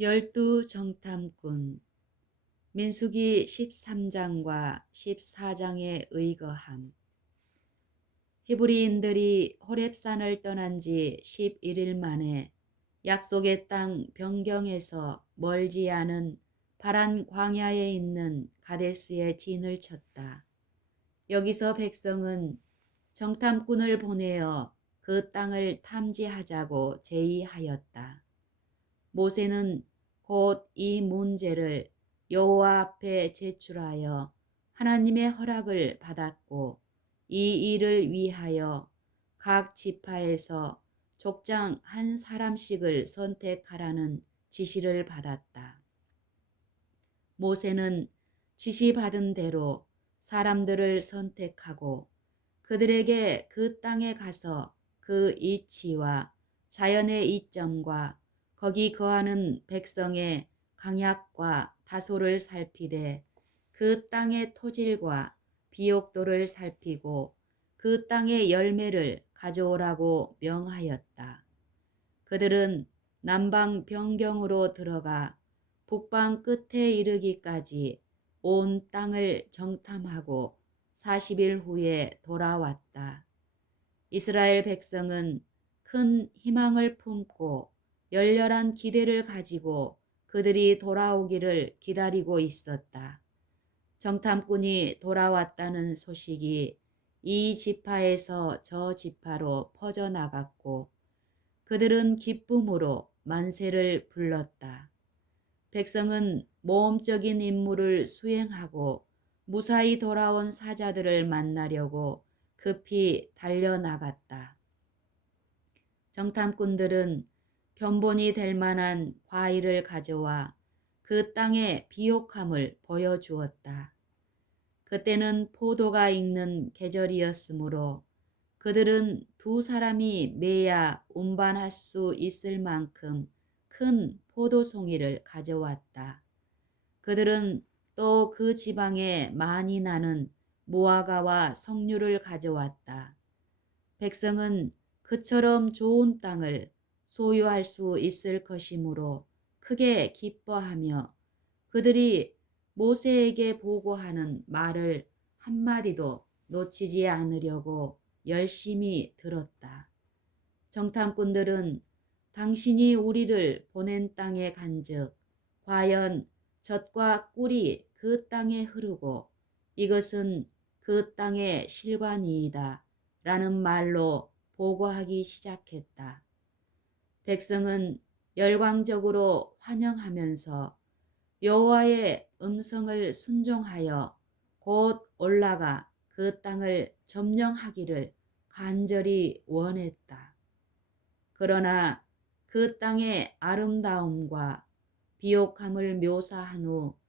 열두 정탐꾼. 민수기 13장과 14장의 의거함. 히브리인들이 호렙산을 떠난 지 11일 만에 약속의 땅 변경에서 멀지 않은 파란 광야에 있는 가데스에 진을 쳤다. 여기서 백성은 정탐꾼을 보내어 그 땅을 탐지하자고 제의하였다. 모세는 곧 이 문제를 여호와 앞에 제출하여 하나님의 허락을 받았고, 이 일을 위하여 각 지파에서 족장 한 사람씩을 선택하라는 지시를 받았다. 모세는 지시받은 대로 사람들을 선택하고 그들에게 그 땅에 가서 그 이치와 자연의 이점과 거기 거하는 백성의 강약과 다소를 살피되 그 땅의 토질과 비옥도를 살피고 그 땅의 열매를 가져오라고 명하였다. 그들은 남방 변경으로 들어가 북방 끝에 이르기까지 온 땅을 정탐하고 40일 후에 돌아왔다. 이스라엘 백성은 큰 희망을 품고 열렬한 기대를 가지고 그들이 돌아오기를 기다리고 있었다. 정탐꾼이 돌아왔다는 소식이 이 지파에서 저 지파로 퍼져나갔고 그들은 기쁨으로 만세를 불렀다. 백성은 모험적인 임무를 수행하고 무사히 돌아온 사자들을 만나려고 급히 달려나갔다. 정탐꾼들은 견본이 될 만한 과일을 가져와 그 땅의 비옥함을 보여주었다. 그때는 포도가 익는 계절이었으므로 그들은 두 사람이 매야 운반할 수 있을 만큼 큰 포도송이를 가져왔다. 그들은 또 그 지방에 많이 나는 무화과와 석류를 가져왔다. 백성은 그처럼 좋은 땅을 소유할 수 있을 것이므로 크게 기뻐하며 그들이 모세에게 보고하는 말을 한마디도 놓치지 않으려고 열심히 들었다. 정탐꾼들은 당신이 우리를 보낸 땅에 간즉 과연 젖과 꿀이 그 땅에 흐르고 이것은 그 땅의 실관이이다 라는 말로 보고하기 시작했다. 백성은 열광적으로 환영하면서 여호와의 음성을 순종하여 곧 올라가 그 땅을 점령하기를 간절히 원했다. 그러나 그 땅의 아름다움과 비옥함을 묘사한 후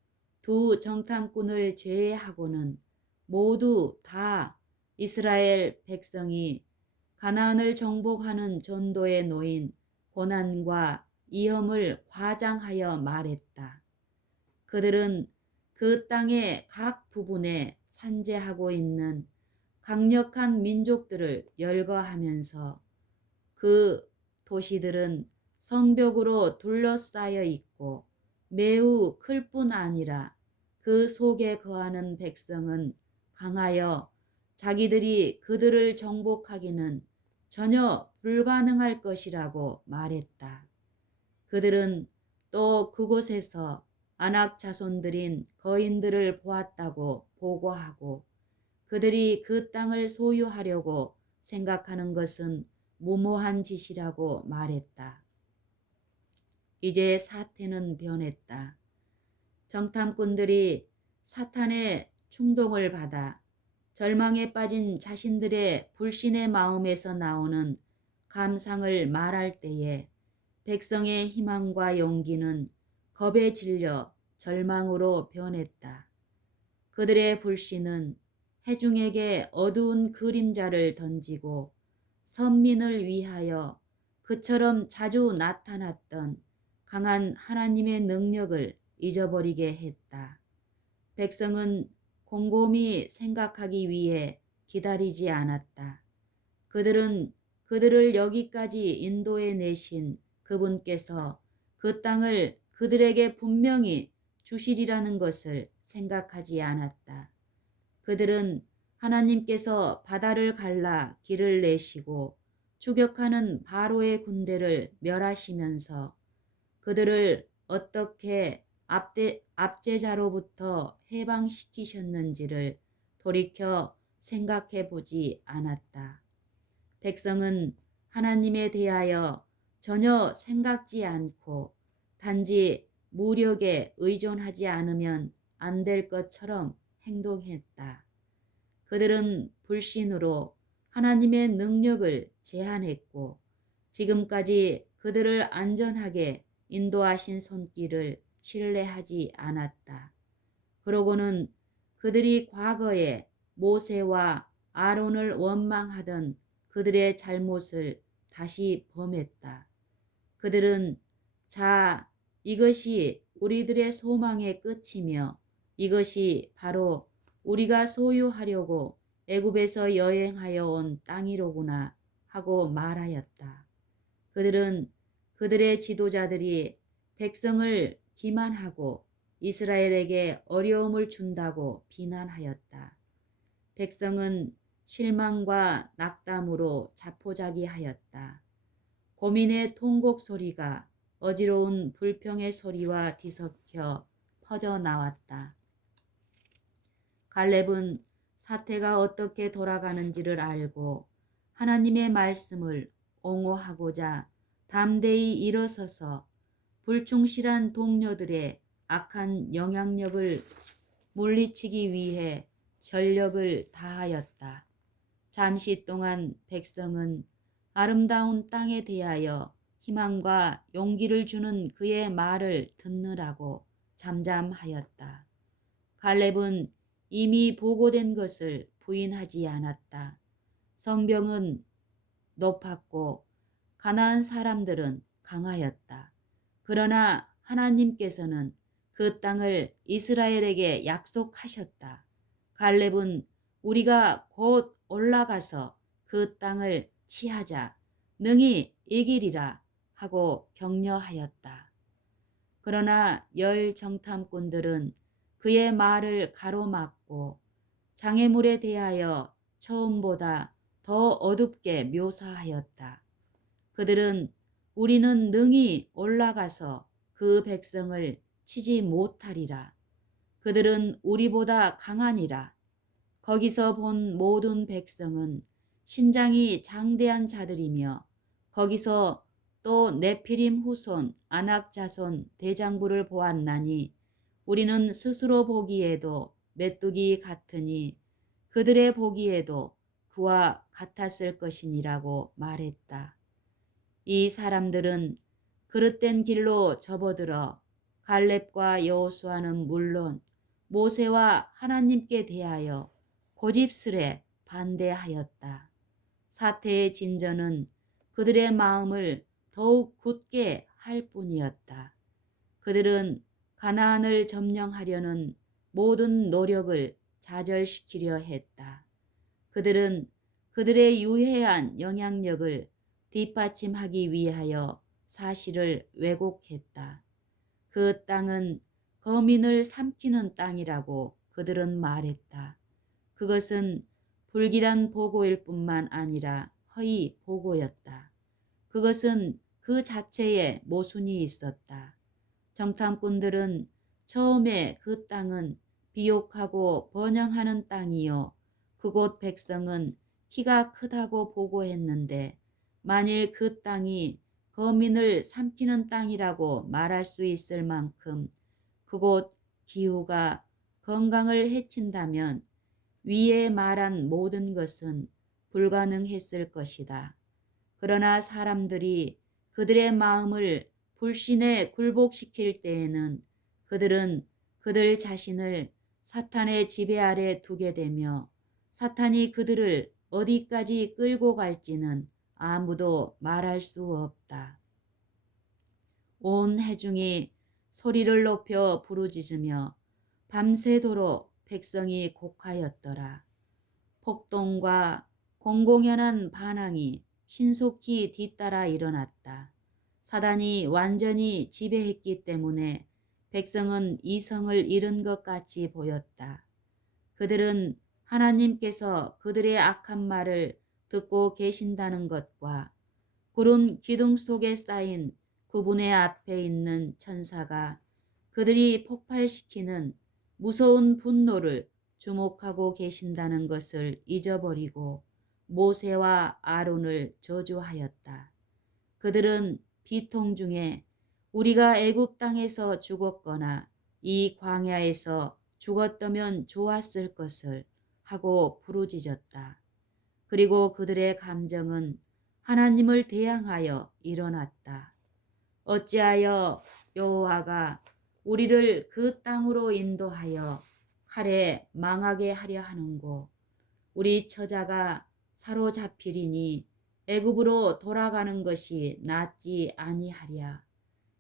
두 정탐꾼을 제외하고는 모두 다 이스라엘 백성이 가나안을 정복하는 전도에 놓인 고난과 위험을 과장하여 말했다. 그들은 그 땅의 각 부분에 산재하고 있는 강력한 민족들을 열거하면서 그 도시들은 성벽으로 둘러싸여 있고 매우 클 뿐 아니라 그 속에 거하는 백성은 강하여 자기들이 그들을 정복하기는 전혀 불가능할 것이라고 말했다. 그들은 또 그곳에서 아낙 자손들인 거인들을 보았다고 보고하고 그들이 그 땅을 소유하려고 생각하는 것은 무모한 짓이라고 말했다. 이제 사태는 변했다. 정탐꾼들이 사탄의 충동을 받아 절망에 빠진 자신들의 불신의 마음에서 나오는 감상을 말할 때에 백성의 희망과 용기는 겁에 질려 절망으로 변했다. 그들의 불신은 회중에게 어두운 그림자를 던지고 선민을 위하여 그처럼 자주 나타났던 강한 하나님의 능력을 잊어버리게 했다. 백성은 곰곰이 생각하기 위해 기다리지 않았다. 그들은 그들을 여기까지 인도해 내신 그분께서 그 땅을 그들에게 분명히 주시리라는 것을 생각하지 않았다. 그들은 하나님께서 바다를 갈라 길을 내시고 추격하는 바로의 군대를 멸하시면서 그들을 어떻게 압제자로부터 해방시키셨는지를 돌이켜 생각해 보지 않았다. 백성은 하나님에 대하여 전혀 생각지 않고 단지 무력에 의존하지 않으면 안 될 것처럼 행동했다. 그들은 불신으로 하나님의 능력을 제한했고 지금까지 그들을 안전하게 인도하신 손길을 신뢰하지 않았다. 그러고는 그들이 과거에 모세와 아론을 원망하던 그들의 잘못을 다시 범했다. 그들은 자, 이것이 우리들의 소망의 끝이며 이것이 바로 우리가 소유하려고 애굽에서 여행하여 온 땅이로구나 하고 말하였다. 그들은 그들의 지도자들이 백성을 기만하고 이스라엘에게 어려움을 준다고 비난하였다. 백성은 실망과 낙담으로 자포자기하였다. 고민의 통곡 소리가 어지러운 불평의 소리와 뒤섞여 퍼져나왔다. 갈렙은 사태가 어떻게 돌아가는지를 알고 하나님의 말씀을 옹호하고자 담대히 일어서서 불충실한 동료들의 악한 영향력을 물리치기 위해 전력을 다하였다. 잠시 동안 백성은 아름다운 땅에 대하여 희망과 용기를 주는 그의 말을 듣느라고 잠잠하였다. 갈렙은 이미 보고된 것을 부인하지 않았다. 성벽은 높았고 가나안 사람들은 강하였다. 그러나 하나님께서는 그 땅을 이스라엘에게 약속하셨다. 갈렙은 우리가 곧 올라가서 그 땅을 치하자 능히 이기리라 하고 격려하였다. 그러나 열 정탐꾼들은 그의 말을 가로막고 장애물에 대하여 처음보다 더 어둡게 묘사하였다. 그들은 우리는 능히 올라가서 그 백성을 치지 못하리라. 그들은 우리보다 강하니라. 거기서 본 모든 백성은 신장이 장대한 자들이며 거기서 또 네피림 후손 아낙 자손 대장부를 보았나니 우리는 스스로 보기에도 메뚜기 같으니 그들의 보기에도 그와 같았을 것이니라고 말했다. 이 사람들은 그릇된 길로 접어들어 갈렙과 여호수아는 물론 모세와 하나님께 대하여 고집스레 반대하였다. 사태의 진전은 그들의 마음을 더욱 굳게 할 뿐이었다. 그들은 가나안을 점령하려는 모든 노력을 좌절시키려 했다. 그들은 그들의 유해한 영향력을 뒷받침하기 위하여 사실을 왜곡했다. 그 땅은 거민을 삼키는 땅이라고 그들은 말했다. 그것은 불길한 보고일 뿐만 아니라 허위 보고였다. 그것은 그 자체에 모순이 있었다. 정탐꾼들은 처음에 그 땅은 비옥하고 번영하는 땅이요 그곳 백성은 키가 크다고 보고했는데 만일 그 땅이 거민을 삼키는 땅이라고 말할 수 있을 만큼 그곳 기후가 건강을 해친다면 위에 말한 모든 것은 불가능했을 것이다. 그러나 사람들이 그들의 마음을 불신에 굴복시킬 때에는 그들은 그들 자신을 사탄의 지배 아래 두게 되며 사탄이 그들을 어디까지 끌고 갈지는 아무도 말할 수 없다. 온 회중이 소리를 높여 부르짖으며 밤새도록 백성이 곡하였더라. 폭동과 공공연한 반항이 신속히 뒤따라 일어났다. 사단이 완전히 지배했기 때문에 백성은 이성을 잃은 것 같이 보였다. 그들은 하나님께서 그들의 악한 말을 듣고 계신다는 것과 구름 기둥 속에 쌓인 그분의 앞에 있는 천사가 그들이 폭발시키는 무서운 분노를 주목하고 계신다는 것을 잊어버리고 모세와 아론을 저주하였다. 그들은 비통 중에 우리가 애굽 땅에서 죽었거나 이 광야에서 죽었다면 좋았을 것을 하고 부르짖었다. 그리고 그들의 감정은 하나님을 대항하여 일어났다. 어찌하여 여호와가 우리를 그 땅으로 인도하여 칼에 망하게 하려 하는고, 우리 처자가 사로잡히리니 애굽으로 돌아가는 것이 낫지 아니하랴.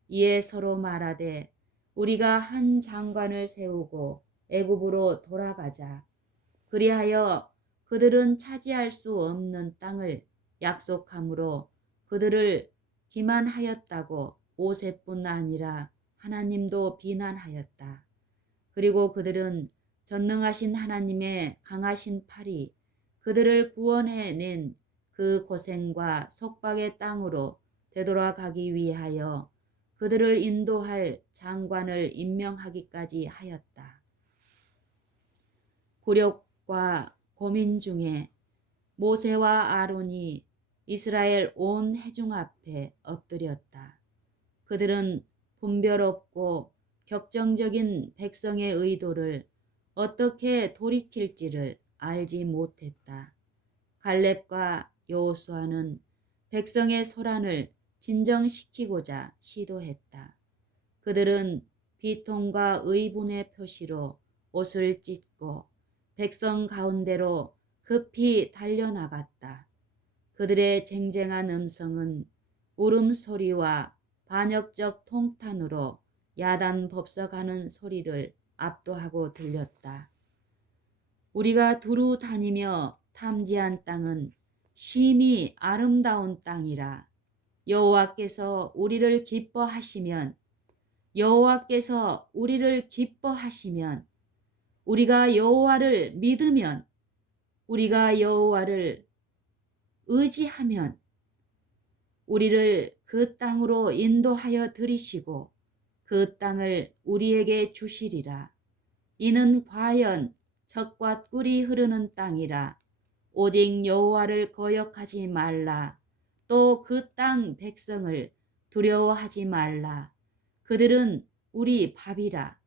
이에 서로 말하되 우리가 한 장관을 세우고 애굽으로 돌아가자. 그리하여 그들은 차지할 수 없는 땅을 약속함으로 그들을 기만하였다고 모세뿐 아니라 하나님도 비난하였다. 그리고 그들은 전능하신 하나님의 강하신 팔이 그들을 구원해낸 그 고생과 속박의 땅으로 되돌아가기 위하여 그들을 인도할 장관을 임명하기까지 하였다. 굴욕과 고민 중에 모세와 아론이 이스라엘 온 회중 앞에 엎드렸다. 그들은 분별 없고 격정적인 백성의 의도를 어떻게 돌이킬지를 알지 못했다. 갈렙과 여호수아는 백성의 소란을 진정시키고자 시도했다. 그들은 비통과 의분의 표시로 옷을 찢고 백성 가운데로 급히 달려나갔다. 그들의 쟁쟁한 음성은 울음소리와 반역적 통탄으로 야단 법석하는 소리를 압도하고 들렸다. 우리가 두루 다니며 탐지한 땅은 심히 아름다운 땅이라. 여호와께서 우리를 기뻐하시면 우리가 여호와를 믿으면 우리가 여호와를 의지하면 우리를 그 땅으로 인도하여 들이시고 그 땅을 우리에게 주시리라. 이는 과연 젖과 꿀이 흐르는 땅이라. 오직 여호와를 거역하지 말라. 또 그 땅 백성을 두려워하지 말라. 그들은 우리 밥이라.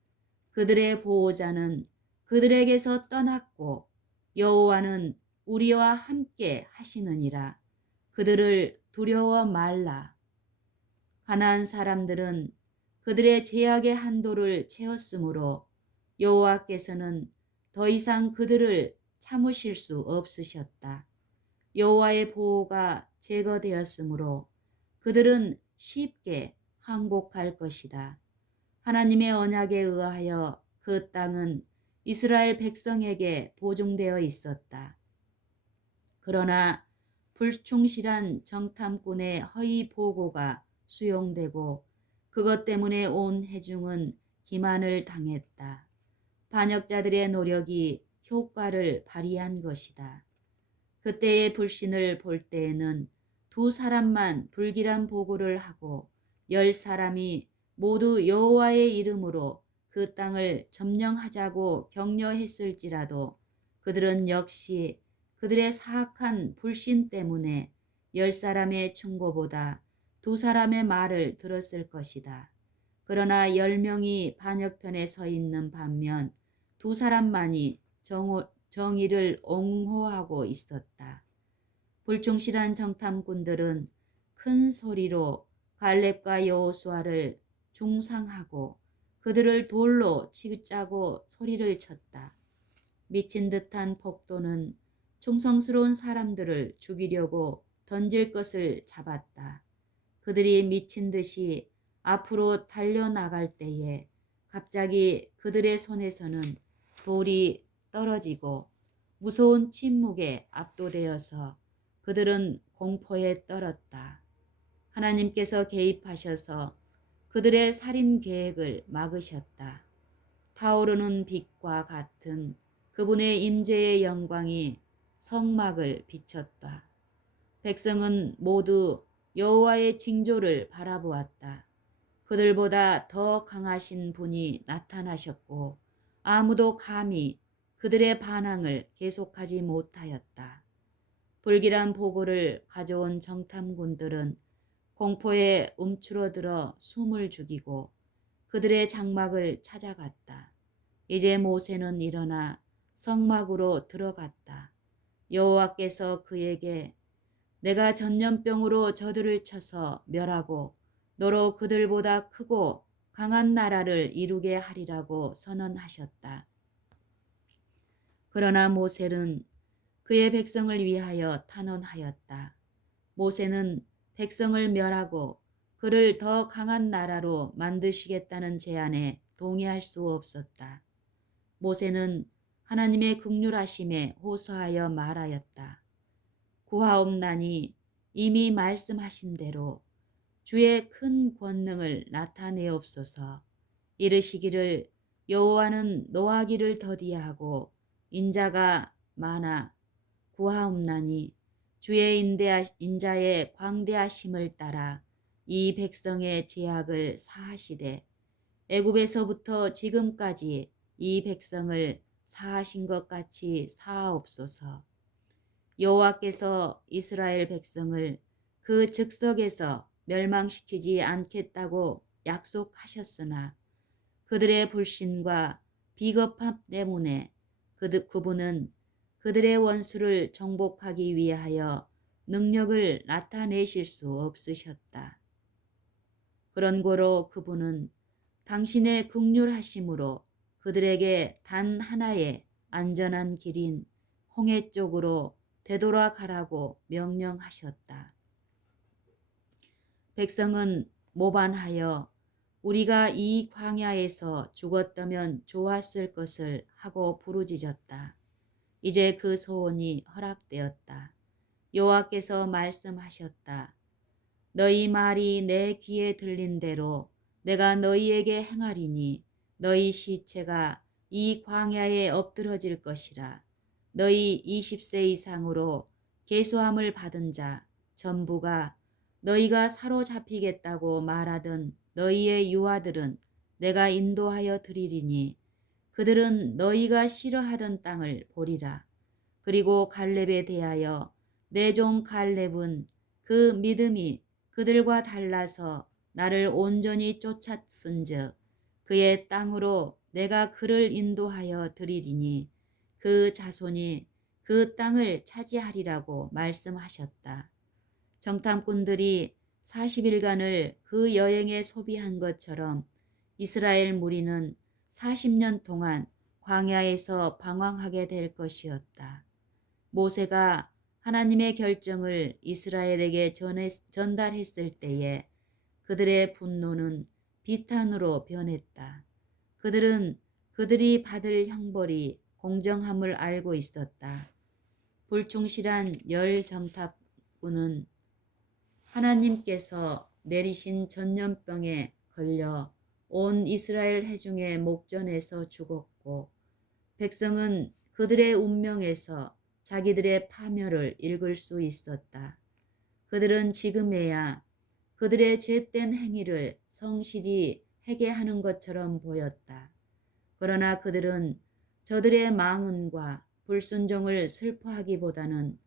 그들의 보호자는 그들에게서 떠났고 여호와는 우리와 함께 하시느니라. 그들을 두려워 말라. 가나안 사람들은 그들의 제약의 한도를 채웠으므로 여호와께서는 더 이상 그들을 참으실 수 없으셨다. 여호와의 보호가 제거되었으므로 그들은 쉽게 항복할 것이다. 하나님의 언약에 의하여 그 땅은 이스라엘 백성에게 보증되어 있었다. 그러나 불충실한 정탐꾼의 허위 보고가 수용되고 그것 때문에 온 회중은 기만을 당했다. 반역자들의 노력이 효과를 발휘한 것이다. 그때의 불신을 볼 때에는 2사람만 불길한 보고를 하고 10사람이 모두 여호와의 이름으로 그 땅을 점령하자고 격려했을지라도 그들은 역시 그들의 사악한 불신 때문에 10사람의 충고보다 2사람의 말을 들었을 것이다. 그러나 10명이 반역편에 서 있는 반면 2사람만이 정의를 옹호하고 있었다. 불충실한 정탐꾼들은 큰 소리로 갈렙과 여호수아를 중상하고 그들을 돌로 치짜고 소리를 쳤다. 미친 듯한 폭도는 충성스러운 사람들을 죽이려고 던질 것을 잡았다. 그들이 미친 듯이 앞으로 달려나갈 때에 갑자기 그들의 손에서는 돌이 떨어지고 무서운 침묵에 압도되어서 그들은 공포에 떨었다. 하나님께서 개입하셔서 그들의 살인 계획을 막으셨다. 타오르는 빛과 같은 그분의 임재의 영광이 성막을 비췄다. 백성은 모두 여호와의 징조를 바라보았다. 그들보다 더 강하신 분이 나타나셨고 아무도 감히 그들의 반항을 계속하지 못하였다. 불길한 보고를 가져온 정탐꾼들은 공포에 움츠러들어 숨을 죽이고 그들의 장막을 찾아갔다. 이제 모세는 일어나 성막으로 들어갔다. 여호와께서 그에게 내가 전염병으로 저들을 쳐서 멸하고 너로 그들보다 크고 강한 나라를 이루게 하리라고 선언하셨다. 그러나 모세는 그의 백성을 위하여 탄원하였다. 모세는 백성을 멸하고 그를 더 강한 나라로 만드시겠다는 제안에 동의할 수 없었다. 모세는 하나님의 긍휼하심에 호소하여 말하였다. 구하옵나니 이미 말씀하신 대로 주의 큰 권능을 나타내옵소서. 이르시기를 여호와는 노하기를 더디하고 인자가 많아 구하옵나니 주의 인자의 광대하심을 따라 이 백성의 죄악을 사하시되 애굽에서부터 지금까지 이 백성을 사하신 것 같이 사하옵소서. 여호와께서 이스라엘 백성을 그 즉석에서 멸망시키지 않겠다고 약속하셨으나 그들의 불신과 비겁함 때문에 그분은 그들의 원수를 정복하기 위하여 능력을 나타내실 수 없으셨다. 그런 고로 그분은 당신의 긍휼하심으로 그들에게 단 하나의 안전한 길인 홍해 쪽으로 되돌아가라고 명령하셨다. 백성은 모반하여 우리가 이 광야에서 죽었다면 좋았을 것을 하고 부르짖었다. 이제 그 소원이 허락되었다. 여호와께서 말씀하셨다. 너희 말이 내 귀에 들린 대로 내가 너희에게 행하리니 너희 시체가 이 광야에 엎드러질 것이라. 너희 20세 이상으로 계수함을 받은 자 전부가 너희가 사로잡히겠다고 말하던 너희의 유아들은 내가 인도하여 드리리니 그들은 너희가 싫어하던 땅을 보리라. 그리고 갈렙에 대하여 내 종 갈렙은 그 믿음이 그들과 달라서 나를 온전히 쫓았은즉 그의 땅으로 내가 그를 인도하여 드리리니 그 자손이 그 땅을 차지하리라고 말씀하셨다. 정탐꾼들이 40일간을 그 여행에 소비한 것처럼 이스라엘 무리는 40년 동안 광야에서 방황하게 될 것이었다. 모세가 하나님의 결정을 이스라엘에게 전달했을 때에 그들의 분노는 비탄으로 변했다. 그들은 그들이 받을 형벌이 공정함을 알고 있었다. 불충실한 열 정탐꾼은 하나님께서 내리신 전염병에 걸려 온 이스라엘 회중의 목전에서 죽었고 백성은 그들의 운명에서 자기들의 파멸을 읽을 수 있었다. 그들은 지금에야 그들의 죄된 행위를 성실히 회개하는 것처럼 보였다. 그러나 그들은 저들의 망언과 불순종을 슬퍼하기보다는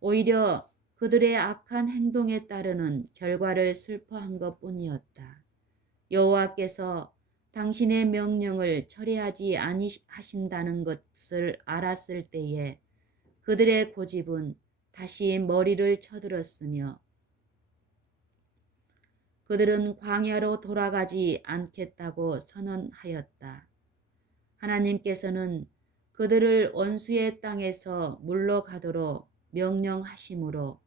오히려 그들의 악한 행동에 따르는 결과를 슬퍼한 것뿐이었다. 여호와께서 당신의 명령을 철회하지 아니하신다는 것을 알았을 때에 그들의 고집은 다시 머리를 쳐들었으며 그들은 광야로 돌아가지 않겠다고 선언하였다. 하나님께서는 그들을 원수의 땅에서 물러가도록 명령하심으로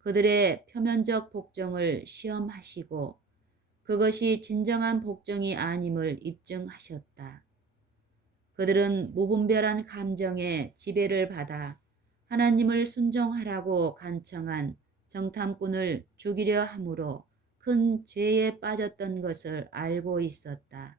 그들의 표면적 복종을 시험하시고 그것이 진정한 복종이 아님을 입증하셨다. 그들은 무분별한 감정의 지배를 받아 하나님을 순종하라고 간청한 정탐꾼을 죽이려 함으로 큰 죄에 빠졌던 것을 알고 있었다.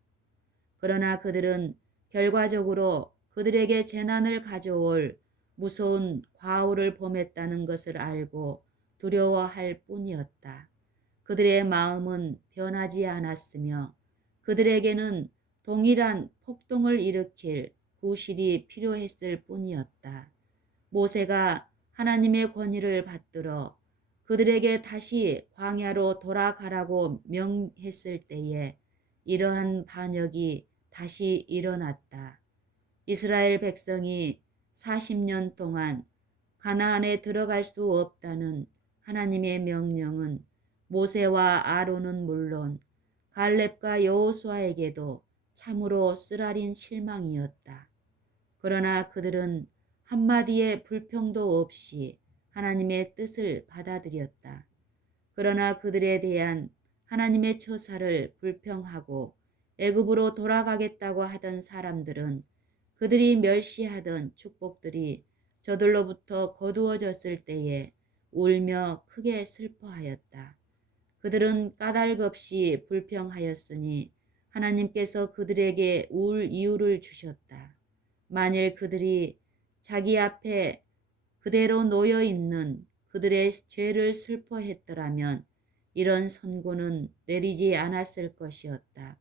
그러나 그들은 결과적으로 그들에게 재난을 가져올 무서운 과오를 범했다는 것을 알고 두려워할 뿐이었다. 그들의 마음은 변하지 않았으며 그들에게는 동일한 폭동을 일으킬 구실이 필요했을 뿐이었다. 모세가 하나님의 권위를 받들어 그들에게 다시 광야로 돌아가라고 명했을 때에 이러한 반역이 다시 일어났다. 이스라엘 백성이 40년 동안 가나안에 들어갈 수 없다는 하나님의 명령은 모세와 아론은 물론 갈렙과 여호수아에게도 참으로 쓰라린 실망이었다. 그러나 그들은 한마디의 불평도 없이 하나님의 뜻을 받아들였다. 그러나 그들에 대한 하나님의 처사를 불평하고 애굽으로 돌아가겠다고 하던 사람들은 그들이 멸시하던 축복들이 저들로부터 거두어졌을 때에 울며 크게 슬퍼하였다. 그들은 까닭없이 불평하였으니 하나님께서 그들에게 울 이유를 주셨다. 만일 그들이 자기 앞에 그대로 놓여 있는 그들의 죄를 슬퍼했더라면 이런 선고는 내리지 않았을 것이었다.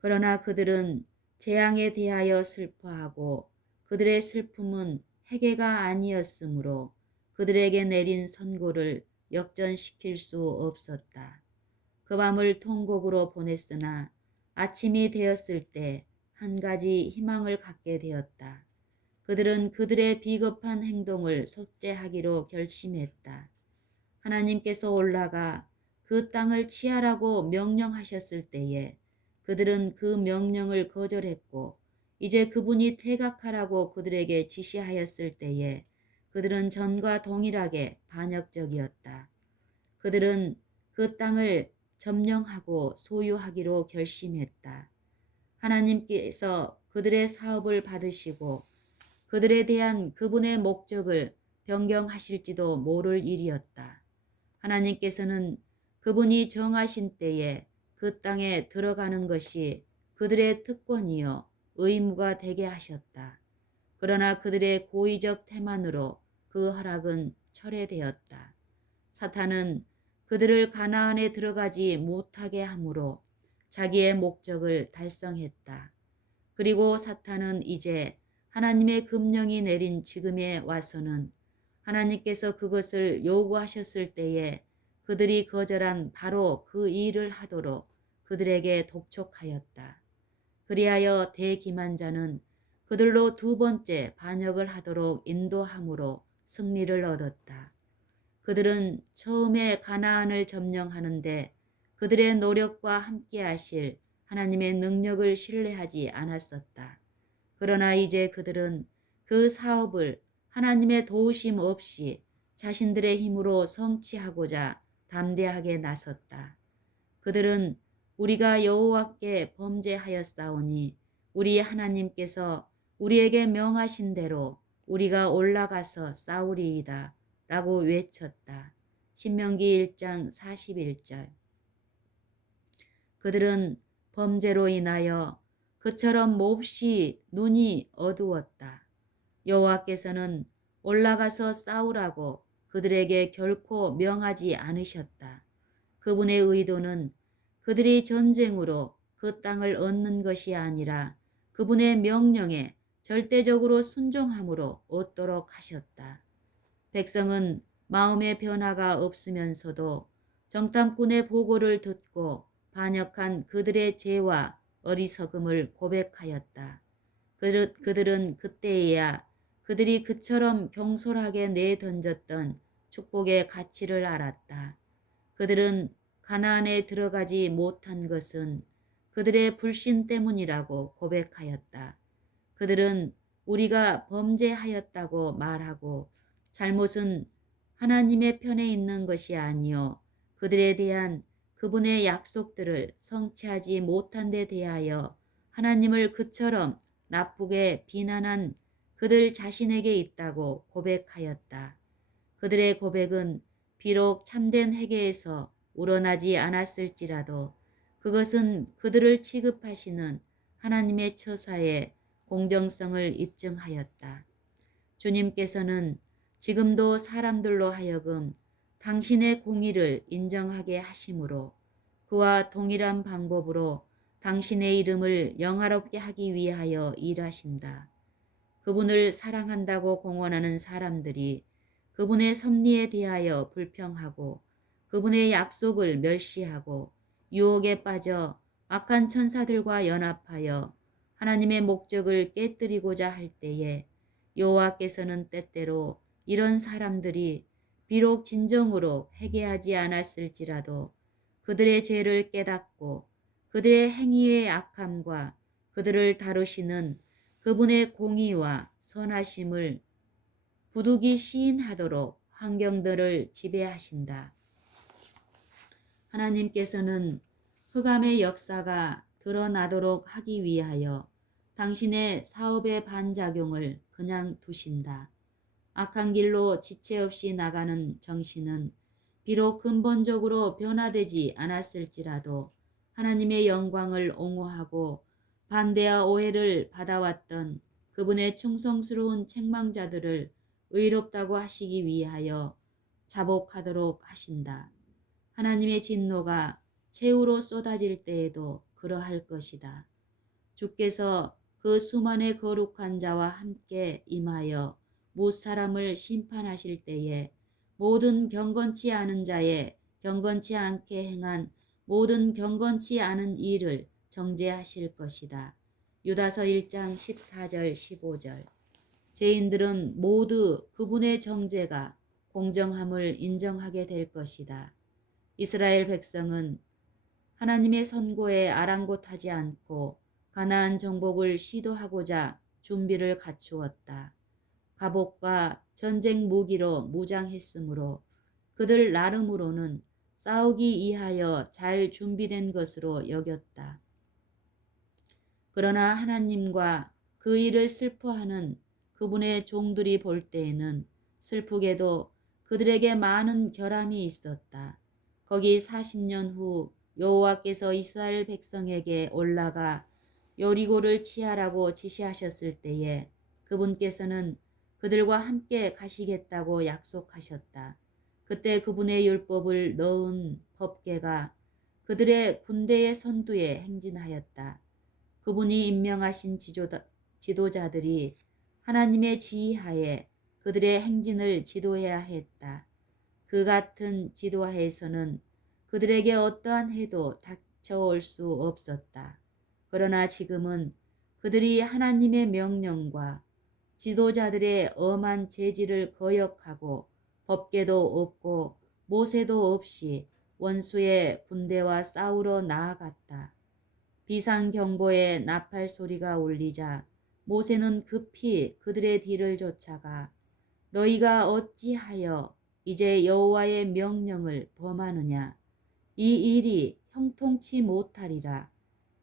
그러나 그들은 재앙에 대하여 슬퍼하고 그들의 슬픔은 회개가 아니었으므로 그들에게 내린 선고를 역전시킬 수 없었다. 그 밤을 통곡으로 보냈으나 아침이 되었을 때 한 가지 희망을 갖게 되었다. 그들은 그들의 비겁한 행동을 속죄하기로 결심했다. 하나님께서 올라가 그 땅을 치하라고 명령하셨을 때에 그들은 그 명령을 거절했고 이제 그분이 퇴각하라고 그들에게 지시하였을 때에 그들은 전과 동일하게 반역적이었다. 그들은 그 땅을 점령하고 소유하기로 결심했다. 하나님께서 그들의 사업을 받으시고 그들에 대한 그분의 목적을 변경하실지도 모를 일이었다. 하나님께서는 그분이 정하신 때에 그 땅에 들어가는 것이 그들의 특권이요 의무가 되게 하셨다. 그러나 그들의 고의적 태만으로 그 허락은 철회되었다. 사탄은 그들을 가나안에 들어가지 못하게 함으로 자기의 목적을 달성했다. 그리고 사탄은 이제 하나님의 금령이 내린 지금에 와서는 하나님께서 그것을 요구하셨을 때에 그들이 거절한 바로 그 일을 하도록 그들에게 독촉하였다. 그리하여 대기만자는 그들로 두 번째 반역을 하도록 인도함으로 승리를 얻었다. 그들은 처음에 가나안을 점령하는데 그들의 노력과 함께 하실 하나님의 능력을 신뢰하지 않았었다. 그러나 이제 그들은 그 사업을 하나님의 도우심 없이 자신들의 힘으로 성취하고자 담대하게 나섰다. 그들은 우리가 여호와께 범죄하였사오니 우리 하나님께서 우리에게 명하신 대로 우리가 올라가서 싸우리이다 라고 외쳤다. 신명기 1장 41절. 그들은 범죄로 인하여 그처럼 몹시 눈이 어두웠다. 여호와께서는 올라가서 싸우라고 그들에게 결코 명하지 않으셨다. 그분의 의도는 그들이 전쟁으로 그 땅을 얻는 것이 아니라 그분의 명령에 절대적으로 순종함으로 얻도록 하셨다. 백성은 마음의 변화가 없으면서도 정탐꾼의 보고를 듣고 반역한 그들의 죄와 어리석음을 고백하였다. 그들은 그때에야 그들이 그처럼 경솔하게 내던졌던 축복의 가치를 알았다. 그들은 가나안에 들어가지 못한 것은 그들의 불신 때문이라고 고백하였다. 그들은 우리가 범죄하였다고 말하고 잘못은 하나님의 편에 있는 것이 아니요 그들에 대한 그분의 약속들을 성취하지 못한 데 대하여 하나님을 그처럼 나쁘게 비난한 그들 자신에게 있다고 고백하였다. 그들의 고백은 비록 참된 회개에서 우러나지 않았을지라도 그것은 그들을 취급하시는 하나님의 처사의 공정성을 입증하였다. 주님께서는 지금도 사람들로 하여금 당신의 공의를 인정하게 하심으로 그와 동일한 방법으로 당신의 이름을 영화롭게 하기 위하여 일하신다. 그분을 사랑한다고 공언하는 사람들이 그분의 섭리에 대하여 불평하고 그분의 약속을 멸시하고 유혹에 빠져 악한 천사들과 연합하여 하나님의 목적을 깨뜨리고자 할 때에 여호와께서는 때때로 이런 사람들이 비록 진정으로 회개하지 않았을지라도 그들의 죄를 깨닫고 그들의 행위의 악함과 그들을 다루시는 그분의 공의와 선하심을 부득이 시인하도록 환경들을 지배하신다. 하나님께서는 흑암의 역사가 드러나도록 하기 위하여 당신의 사업의 반작용을 그냥 두신다. 악한 길로 지체 없이 나가는 정신은 비록 근본적으로 변화되지 않았을지라도 하나님의 영광을 옹호하고 반대와 오해를 받아왔던 그분의 충성스러운 책망자들을 의롭다고 하시기 위하여 자복하도록 하신다. 하나님의 진노가 최후로 쏟아질 때에도 그러할 것이다. 주께서 그 수만의 거룩한 자와 함께 임하여 무사람을 심판하실 때에 모든 경건치 않은 자의 경건치 않게 행한 모든 경건치 않은 일을 정죄하실 것이다. 유다서 1장 14절 15절. 죄인들은 모두 그분의 정죄가 공정함을 인정하게 될 것이다. 이스라엘 백성은 하나님의 선고에 아랑곳하지 않고 가나안 정복을 시도하고자 준비를 갖추었다. 갑옷과 전쟁 무기로 무장했으므로 그들 나름으로는 싸우기 위하여 잘 준비된 것으로 여겼다. 그러나 하나님과 그 일을 슬퍼하는 그분의 종들이 볼 때에는 슬프게도 그들에게 많은 결함이 있었다. 거기 40년 후 여호와께서 이스라엘 백성에게 올라가 여리고를 치하라고 지시하셨을 때에 그분께서는 그들과 함께 가시겠다고 약속하셨다. 그때 그분의 율법을 넣은 법궤가 그들의 군대의 선두에 행진하였다. 그분이 임명하신 지도자들이 하나님의 지휘하에 그들의 행진을 지도해야 했다. 그 같은 지도하에서는 그들에게 어떠한 해도 닥쳐올 수 없었다. 그러나 지금은 그들이 하나님의 명령과 지도자들의 엄한 제지를 거역하고 법궤도 없고 모세도 없이 원수의 군대와 싸우러 나아갔다. 비상경보의 나팔 소리가 울리자 모세는 급히 그들의 뒤를 쫓아가 너희가 어찌하여 이제 여호와의 명령을 범하느냐. 이 일이 형통치 못하리라.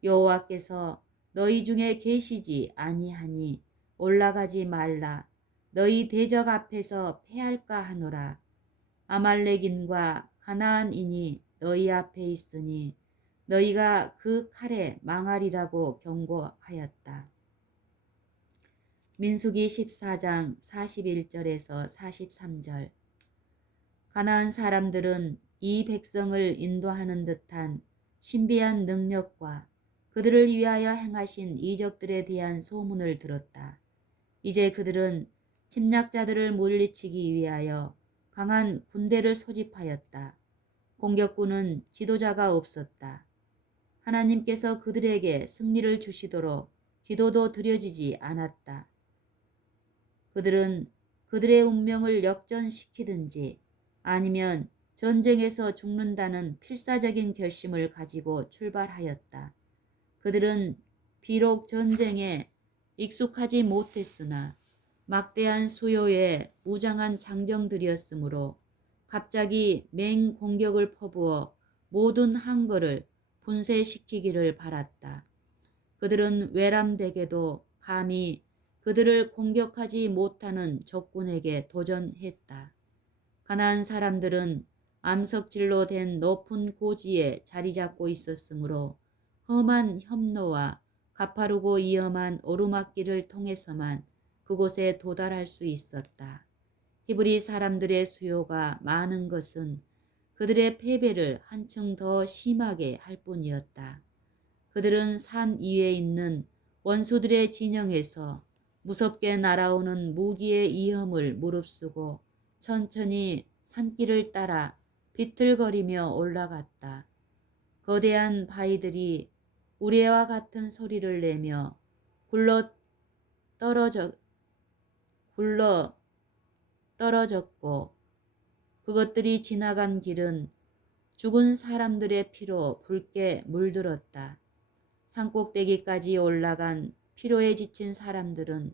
여호와께서 너희 중에 계시지 아니하니 올라가지 말라. 너희 대적 앞에서 패할까 하노라. 아말렉인과 가나안인이 너희 앞에 있으니 너희가 그 칼에 망하리라고 경고하였다. 민수기 14장 41절에서 43절. 가나안 사람들은 이 백성을 인도하는 듯한 신비한 능력과 그들을 위하여 행하신 이적들에 대한 소문을 들었다. 이제 그들은 침략자들을 물리치기 위하여 강한 군대를 소집하였다. 공격군은 지도자가 없었다. 하나님께서 그들에게 승리를 주시도록 기도도 드려지지 않았다. 그들은 그들의 운명을 역전시키든지 아니면 전쟁에서 죽는다는 필사적인 결심을 가지고 출발하였다. 그들은 비록 전쟁에 익숙하지 못했으나 막대한 수요의 무장한 장정들이었으므로 갑자기 맹공격을 퍼부어 모든 항거를 분쇄시키기를 바랐다. 그들은 외람되게도 감히 그들을 공격하지 못하는 적군에게 도전했다. 가나안 사람들은 암석질로 된 높은 고지에 자리 잡고 있었으므로 험한 협로와 가파르고 위험한 오르막길을 통해서만 그곳에 도달할 수 있었다. 히브리 사람들의 수요가 많은 것은 그들의 패배를 한층 더 심하게 할 뿐이었다. 그들은 산 위에 있는 원수들의 진영에서 무섭게 날아오는 무기의 위험을 무릅쓰고 천천히 산길을 따라 비틀거리며 올라갔다. 거대한 바위들이 우레와 같은 소리를 내며 굴러 떨어져 굴러 떨어졌고 그것들이 지나간 길은 죽은 사람들의 피로 붉게 물들었다. 산꼭대기까지 올라간 피로에 지친 사람들은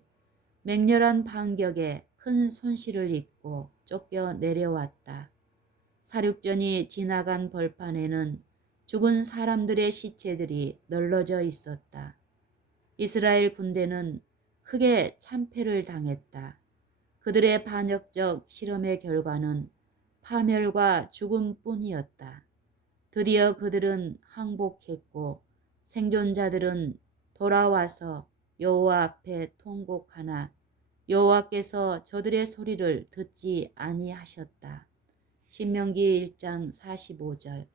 맹렬한 반격에 큰 손실을 입고 쫓겨 내려왔다. 사륙전이 지나간 벌판에는 죽은 사람들의 시체들이 널려져 있었다. 이스라엘 군대는 크게 참패를 당했다. 그들의 반역적 실험의 결과는 파멸과 죽음뿐이었다. 드디어 그들은 항복했고 생존자들은 돌아와서 여호와 앞에 통곡하나 여호와께서 저들의 소리를 듣지 아니하셨다. 신명기 1장 45절.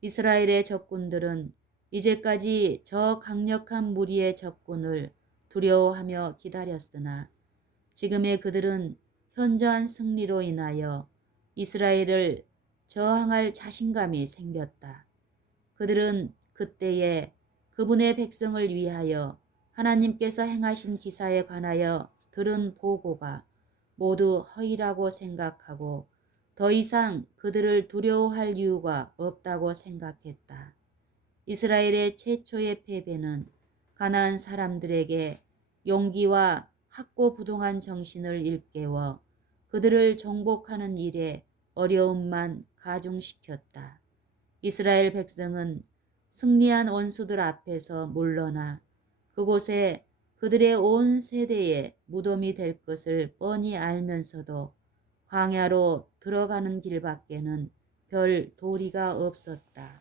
이스라엘의 적군들은 이제까지 저 강력한 무리의 적군을 두려워하며 기다렸으나 지금의 그들은 현저한 승리로 인하여 이스라엘을 저항할 자신감이 생겼다. 그들은 그때에 그분의 백성을 위하여 하나님께서 행하신 기사에 관하여 들은 보고가 모두 허위라고 생각하고 더 이상 그들을 두려워할 이유가 없다고 생각했다. 이스라엘의 최초의 패배는 가나안 사람들에게 용기와 확고부동한 정신을 일깨워 그들을 정복하는 일에 어려움만 가중시켰다. 이스라엘 백성은 승리한 원수들 앞에서 물러나 그곳에 그들의 온 세대의 무덤이 될 것을 뻔히 알면서도 광야로 들어가는 길밖에는 별 도리가 없었다.